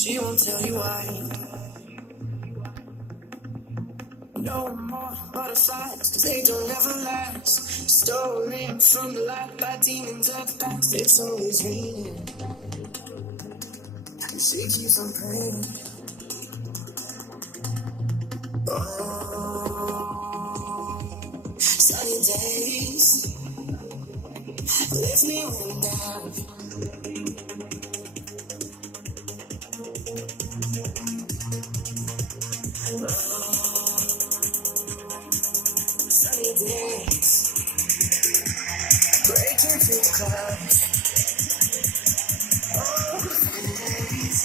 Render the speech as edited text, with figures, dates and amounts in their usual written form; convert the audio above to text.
She won't tell you why. No more butterflies, cause they don't ever last. Stolen from the light by demons of the past. It's always raining, and she keeps on praying. Oh, sunny days lift me when I'm down. Sunny days breaking through the clouds. Oh, sunny days.